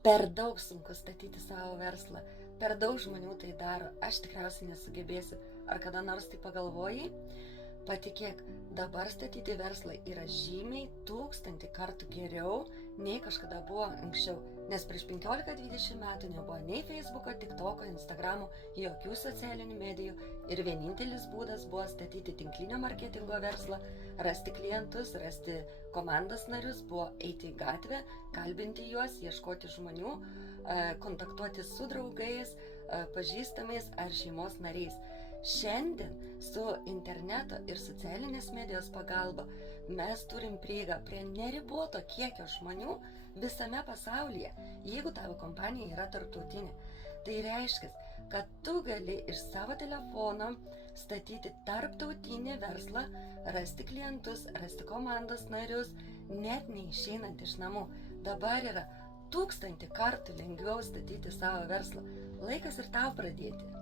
Per daug sunku statyti savo verslą, per daug žmonių tai daro, aš tikriausiai nesugebėsiu. Ar kada nors tai pagalvojai? Patikėk, dabar statyti verslą yra žymiai 1000 kartų geriau nei kažkada buvo anksčiau, nes prieš 15-20 metų nebuvo nei Facebooko, TikToko, Instagramo, jokių socialinių medijų ir vienintelis būdas buvo statyti tinklinio marketingo verslą, rasti klientus, rasti komandos narius, buvo eiti į gatvę, kalbinti juos, ieškoti žmonių, kontaktuoti su draugais, pažįstamais ar šeimos nariais. Šiandien su interneto ir socialinės medijos pagalba mes turim prieigą prie neriboto kiekio žmonių visame pasaulyje, jeigu tavo kompanija yra tarptautinė. Tai reiškia, kad tu gali iš savo telefono statyti tarptautinį verslą, rasti klientus, rasti komandos narius, net neišeinant iš namų. Dabar yra 1000 kartų lengviau statyti savo verslą. Laikas ir tau pradėti.